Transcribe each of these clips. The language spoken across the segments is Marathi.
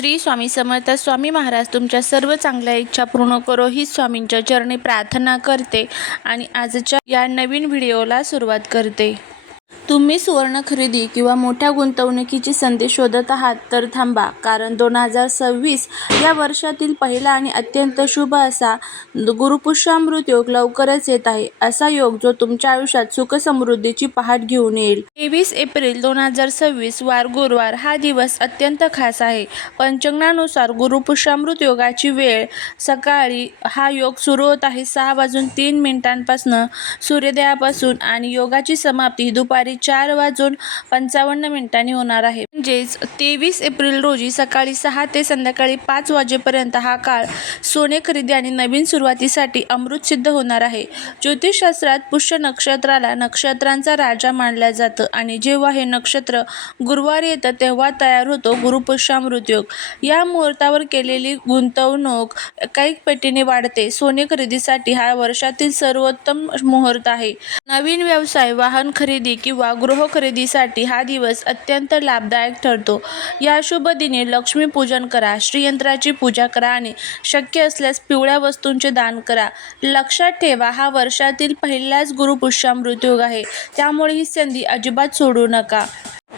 श्री स्वामी समर्थ. स्वामी महाराज तुमच्या सर्व चांगल्या इच्छा पूर्ण करो ही स्वामींच्या चरणी प्रार्थना करते आणि आजच्या या नवीन व्हिडिओला सुरुवात करते. तुम्ही सुवर्ण खरेदी किंवा मोठ्या गुंतवणुकीची संधी शोधत आहात तर थांबा, कारण 2026 या वर्षातील पहिला आणि अत्यंत शुभ असा गुरुपुष्यामृत योग लवकरच येत आहे. असा योग जो तुमच्या आयुष्यात सुख समृद्धीची पहाट घेऊन येईल. 23 एप्रिल 2026 वार गुरुवार हा दिवस अत्यंत खास आहे. पंचांगानुसार गुरुपुष्यामृत योगाची वेळ सकाळी हा योग सुरू होत आहे 6:03 सूर्योदयापासून आणि योगाची समाप्ती दुपारी 4:55 होणार आहे. म्हणजेच 23 एप्रिल रोजी सकाळी 6 ते संध्याकाळी 5 वाजेपर्यंत हा काळ सोने खरेदी आणि नवीन सुरुवातीसाठी अमृत सिद्ध होणार आहे. ज्योतिषशास्त्रात पुष्य नक्षत्राला नक्षत्रांचा राजा मानलं जातं आणि जेव्हा हे नक्षत्र गुरुवार येतं तेव्हा तयार होतो गुरुपुष्यामृत योग. या मुहूर्तावर केलेली गुंतवणूक कैक पटीने वाढते. सोने खरेदीसाठी हा वर्षातील सर्वोत्तम मुहूर्त आहे. नवीन व्यवसाय, वाहन खरेदी किंवा गृह खरेदीसाठी हा दिवस अत्यंत लाभदायक ठरतो. या शुभ दिनी लक्ष्मी पूजन करा, श्रीयंत्राची पूजा करा आणि शक्य असल्यास पिवळ्या वस्तूंचे दान करा. लक्षात ठेवा, हा वर्षातील पहिलाच गुरुपुष्यामृत योग आहे, त्यामुळे ही संधी अजिबात सोडू नका.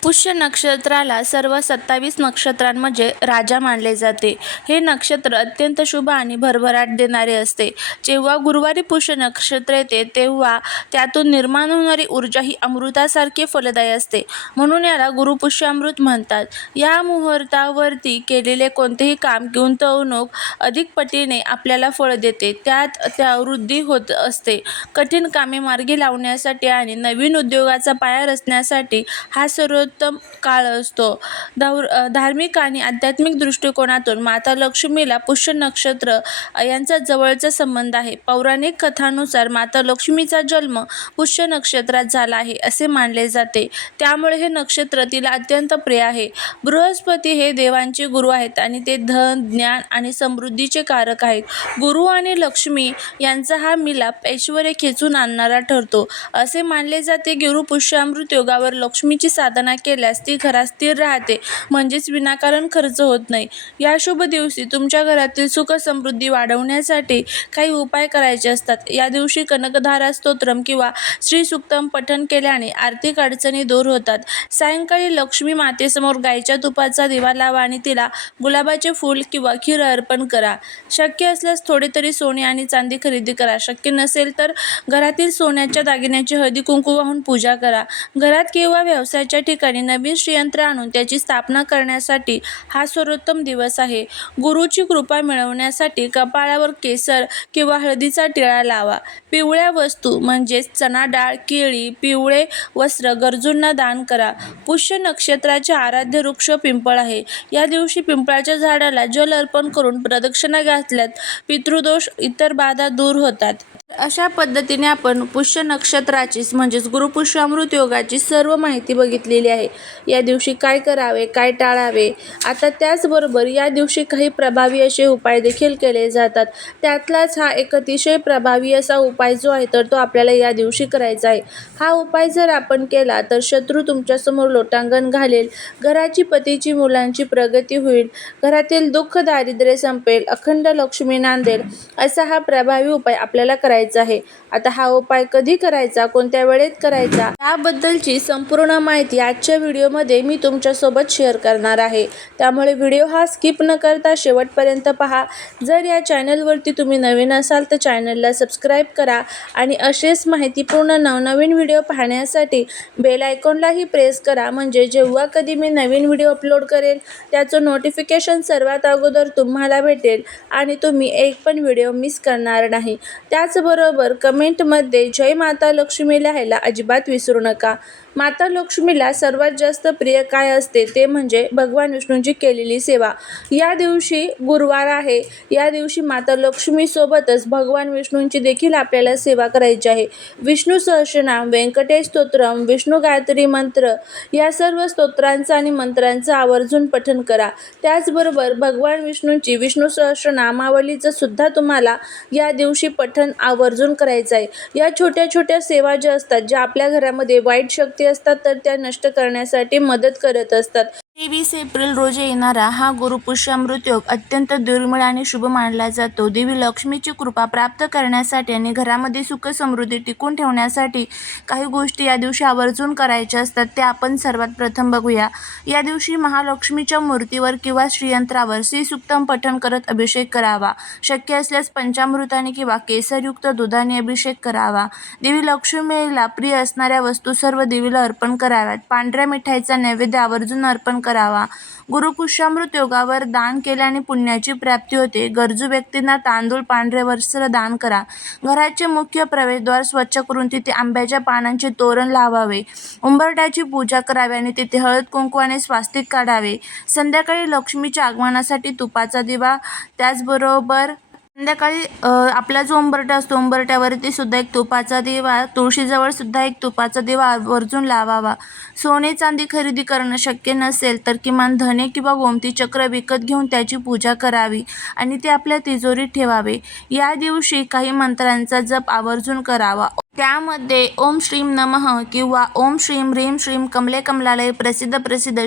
पुष्य नक्षत्राला सर्व 27 नक्षत्रांमध्ये राजा मानले जाते. हे नक्षत्र अत्यंत शुभ आणि भरभराट देणारे असते. जेव्हा गुरुवारी पुष्य नक्षत्र येते तेव्हा त्यातून निर्माण होणारी ऊर्जा ही अमृतासारखी फलदायी असते, म्हणून याला गुरुपुष्यामृत म्हणतात. या मुहूर्तावरती केलेले कोणतेही काम, गुंतवणूक अधिक पटीने आपल्याला फळ देते, त्यात वृद्धी होत असते. कठीण कामे मार्गी लावण्यासाठी आणि नवीन उद्योगाचा पाया रचण्यासाठी हा सर्वोत्तम काळ असतो. धार्मिक आणि आध्यात्मिक दृष्टिकोनातून माता लक्ष्मीला पुष्य नक्षत्र यांचा जवळचा संबंध आहे. पौराणिक कथांनुसार माता लक्ष्मीचा जन्म पुष्य नक्षत्रात झाला आहे असे मानले जाते, त्यामुळे हे नक्षत्र तिला अत्यंत प्रिय आहे. बृहस्पती हे देवांचे गुरु आहेत आणि ते धन, ज्ञान आणि समृद्धीचे कारक आहेत. गुरु आणि लक्ष्मी यांचा हा मिलाप ऐश्वर्य खेचून आणणारा ठरतो. असे मानले जाते की गुरुपुष्यामृत योगावर लक्ष्मीची साधना केल्यास ती घरात स्थिर राहते, म्हणजेच विनाकारण खर्च होत नाही. या शुभ दिवशी तुमच्या घरातील सुख समृद्धी वाढवण्यासाठी काही उपाय करायचे असतात. या दिवशी कनकधारा स्तोत्रम किंवा श्रीसूक्तम पठण केल्याने आर्थिक अडचणी दूर होतात. सायंकाळी लक्ष्मी मातेसमोर गायीच्या तुपाचा दिवा लावा आणि तिला गुलाबाचे फूल किंवा खीर अर्पण करा. शक्य असल्यास थोडे तरी सोने आणि चांदी खरेदी करा. शक्य नसेल तर घरातील सोन्याच्या दागिन्यांची हळदी कुंकू वाहून पूजा करा. घरात किंवा व्यवसायाच्या ठिकाणी नवीन श्रीयंत्र आणून त्याची स्थापना करण्यासाठी हा सर्वोत्तम दिवस आहे. गुरुची कृपा मिळवण्यासाठी कपाळावर केसर किंवा हळदीचा टिळा लावा. पिवळ्या वस्तू म्हणजेच चणा डाळ, केळी, पिवळे वस्त्र गरजूंना दान करा. पुष्य नक्षत्राचे आराध्य वृक्ष पिंपळ आहे. या दिवशी पिंपळाच्या झाडाला जल अर्पण करून प्रदक्षिणा घातल्यात पितृदोष, इतर बाधा दूर होतात. अशा पद्धतीने आपण पुष्य नक्षत्राची म्हणजेच गुरुपुष्यामृत योगाची सर्व माहिती बघितलेली आहे. या दिवशी काय करावे, काय टाळावे. आता त्याचबरोबर या दिवशी काही प्रभावी असे उपाय देखील केले जातात. त्यातलाच हा एक अतिशय प्रभावी असा उपाय जो आहे तर तो आपल्याला या दिवशी करायचा आहे. हा उपाय जर आपण केला तर शत्रू तुमच्यासमोर लोटांगण घालेल, घराची, पतीची, मुलांची प्रगती होईल, घरातील दुःख दारिद्र्य संपेल, अखंड लक्ष्मी नांदेल. असा हा प्रभावी उपाय आपल्याला करायचा आहे. आता हा उपाय कधी करायचा, कोणत्या वेळेत करायचा याबद्दलची संपूर्ण माहिती आजच्या व्हिडिओमध्ये मी तुमच्यासोबत शेअर करणार आहे, त्यामुळे व्हिडिओ हा स्किप न करता शेवटपर्यंत पहा. जर या चॅनलवरती तुम्ही नवीन असाल तर चॅनलला सबस्क्राईब करा आणि असेच माहितीपूर्ण नवनवीन व्हिडिओ पाहण्यासाठी बेल आयकॉनलाही प्रेस करा, म्हणजे जेव्हा कधी मी नवीन व्हिडिओ अपलोड करेल त्याचं नोटिफिकेशन सर्वात अगोदर तुम्हाला भेटेल आणि तुम्ही एक पण व्हिडिओ मिस करणार नाही. त्याचबरोबर कमेंटमध्ये जय माता लक्ष्मी लिहायला अजिबात विसरू नका. माता लक्ष्मीला सर्वात जास्त प्रिय काय असते ते म्हणजे भगवान विष्णूंची केलेली सेवा. या दिवशी गुरुवार आहे, या दिवशी माता लक्ष्मी सोबतच भगवान विष्णूंची देखील आपल्याला सेवा करायची आहे. विष्णू सहस्रनाम, व्यंकटेश स्तोत्रम, विष्णू गायत्री मंत्र या सर्व स्तोत्रांचा आणि मंत्रांचं आवर्जून पठण करा. त्याचबरोबर भगवान विष्णूंची विष्णू सहस्रनामावलीचं सुद्धा तुम्हाला या दिवशी पठण आवर्जून करायचं आहे. या छोट्या छोट्या सेवा ज्या असतात, ज्या आपल्या घरामध्ये वाईट शक्ती असतात तर त्या नष्ट करण्यासाठी मदत करत असतात. 23 एप्रिल रोजी येणारा हा गुरुपुष्यामृत योग अत्यंत दुर्मिळ आणि शुभ मानला जातो. देवी लक्ष्मीची कृपा प्राप्त करण्यासाठी आणि घरामध्ये सुख समृद्धी टिकून ठेवण्यासाठी काही गोष्टी या दिवशी आवर्जून करायच्या असतात. त्या आपण सर्वात प्रथम बघूया. या दिवशी महालक्ष्मीच्या मूर्तीवर किंवा श्रीयंत्रावर श्रीसूक्तम पठण करत अभिषेक करावा. शक्य असल्यास पंचामृताने किंवा केसरयुक्त दुधाने अभिषेक करावा. देवी लक्ष्मीला प्रिय असणाऱ्या वस्तू सर्व देवीला अर्पण कराव्यात. पांढऱ्या मिठाईचा नैवेद्य आवर्जून अर्पण करावा. गुरुपुष्यामृत योगावर दान केल्याने पुण्याची प्राप्ती होते. गरजू व्यक्तींना तांदूळ, पांढरे वस्त्र दान करा. घराचे मुख्य प्रवेशद्वार स्वच्छ करून तिथे आंब्याच्या पानांचे तोरण लावावे. उंबरठ्याची पूजा करावी आणि तिथे हळद कुंकवाने स्वास्तिक काढावे. संध्याकाळी लक्ष्मीच्या आगमनासाठी तुपाचा दिवा, त्याचबरोबर संध्याकाळी आपला जो उंबरठा असतो उंबरठ्यावरती सुद्धा एक तुपाचा दिवा, तुळशीजवळ सुद्धा एक तुपाचा दिवा आवर्जून लावावा. सोने चांदी खरेदी करणं शक्य नसेल तर किमान धने किंवा गोमती चक्र विकत घेऊन त्याची पूजा करावी आणि ते आपल्या तिजोरीत ठेवावे. या दिवशी काही मंत्रांचा जप आवर्जून करावा. त्यामध्ये ओम श्रीम नमः किंवा ओम श्रीं ह्रीं श्रीं कमले कमलालय प्रसिद्ध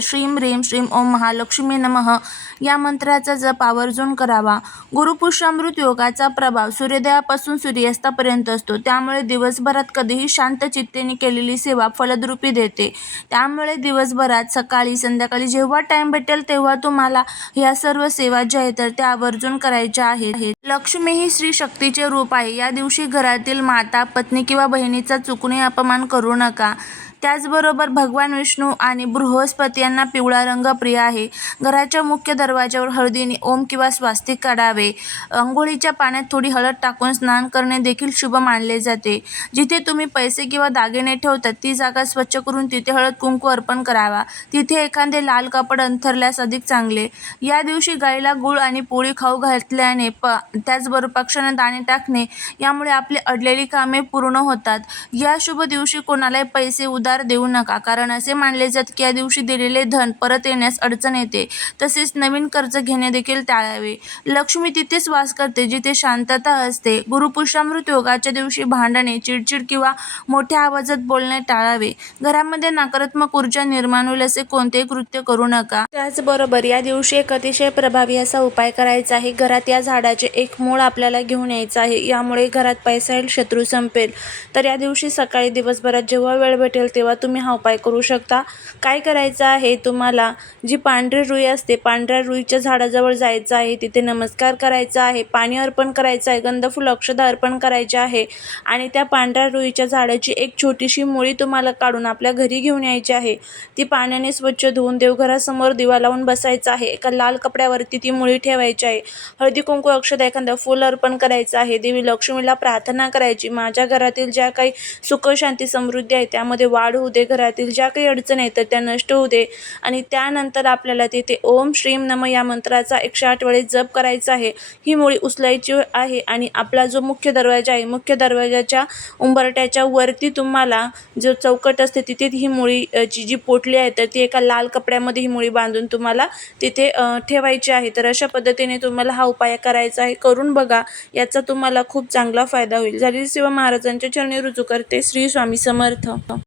श्रीं ह्रीं श्रीं ओम महालक्ष्मी नमः या मंत्राचा जप आवर्जून करावा. गुरुपुष्यामृत योगाचा प्रभाव सूर्योदयापासून सूर्यास्तापर्यंत असतो. त्यामुळे दिवसभरात कधीही शांत चित्तेने केलेली सेवा फलद्रुपी देते. त्यामुळे दिवसभरात सकाळी संध्याकाळी जेव्हा टाइम भेटेल तेव्हा तुम्हाला ह्या सर्व सेवा ज्या आहेत तर त्या आवर्जून करायच्या आहेत. लक्ष्मी ही स्त्री शक्तीचे रूप आहे. या दिवशी घरातील माता, पत्नी किंवा बहिणीचा चुकूनही अपमान करू नका. त्याचबरोबर भगवान विष्णू आणि बृहस्पती यांना पिवळा रंग प्रिय आहे. घराच्या मुख्य दरवाजावर हळदीने ओम किंवा स्वास्तिक काढावे. अंघोळीच्या पाण्यात थोडी हळद टाकून स्नान करणे देखील शुभ मानले जाते. जिथे तुम्ही पैसे किंवा दागिने ठेवतात ती जागा स्वच्छ करून तिथे हळद कुंकू अर्पण करावा. तिथे एखादे लाल कापड अंथरल्यास अधिक चांगले. या दिवशी गाईला गूळ आणि पोळी खाऊ घातल्याने त्याचबरोबर पक्ष्यांना दाणे टाकणे यामुळे आपली अडलेली कामे पूर्ण होतात. या शुभ दिवशी कोणालाही पैसे उधार देऊ नका, कारण असे मानले जाते की या दिवशी दिलेले धन परत येण्यास अडचण येते. तसेच नवीन कर्ज घेणे देखील टाळावे. लक्ष्मी तिथेच वास करते जिथे शांतता असते. गुरुपुष्यामृत योगाच्या दिवशी भांडणे, चिडचिड किंवा मोठ्या आवाजात बोलणे टाळावे. घरामध्ये नकारात्मक ऊर्जा निर्माण होईल असे कोणतेही कृत्य करू नका. त्याचबरोबर या दिवशी एक अतिशय प्रभावी असा उपाय करायचा आहे. घरात या झाडाचे एक मूळ आपल्याला घेऊन यायचं आहे. यामुळे घरात पैसा येईल, शत्रू संपेल. तर या दिवशी सकाळी दिवसभरात जेव्हा वेळ भेटेल तेव्हा तुम्ही हा उपाय करू शकता. काय करायचं आहे, तुम्हाला जी पांढरी रुई असते पांढऱ्या रुईच्या झाडाजवळ जायचं आहे. तिथे नमस्कार करायचा आहे, पाणी अर्पण करायचं आहे, गंधफूल अक्षता अर्पण करायचे आहे आणि त्या पांढऱ्या रुईच्या झाडाची एक छोटीशी मुळी तुम्हाला काढून आपल्या घरी घेऊन यायची आहे. ती पाण्याने स्वच्छ धुवून देवघरासमोर दिवा लावून बसायचं आहे. एका लाल कपड्यावरती ती मुळी ठेवायची आहे. हळदी कुंकू अक्षता एखादं फूल अर्पण करायचं आहे. देवी लक्ष्मीला प्रार्थना करायची, माझ्या घरातील ज्या काही सुख शांती समृद्धी आहे त्यामध्ये वाढ होऊ दे. घरातील ज्या काही अडचणी आहेत तर त्या नष्ट होऊ दे. आणि त्यानंतर आपल्याला तिथे ओम श्रीं नमः या मंत्राचा 108 वेळेस जप करायचा आहे. ही मुळी उचलायची आहे आणि आपला जो मुख्य दरवाजा आहे मुख्य दरवाजाच्या उंबरट्याच्या वरती तुम्हाला जो चौकट असते तिथे ही मुळीची जी पोटली आहे तर ती एका लाल कपड्यामध्ये ही मुळी बांधून तुम्हाला तिथे ठेवायची आहे. तर अशा पद्धतीने तुम्हाला हा उपाय करायचा आहे. करून बघा, याचा तुम्हाला खूप चांगला फायदा होईल. झालेली सेवा महाराजांच्या चरणी रुजू करते. श्री स्वामी समर्थ.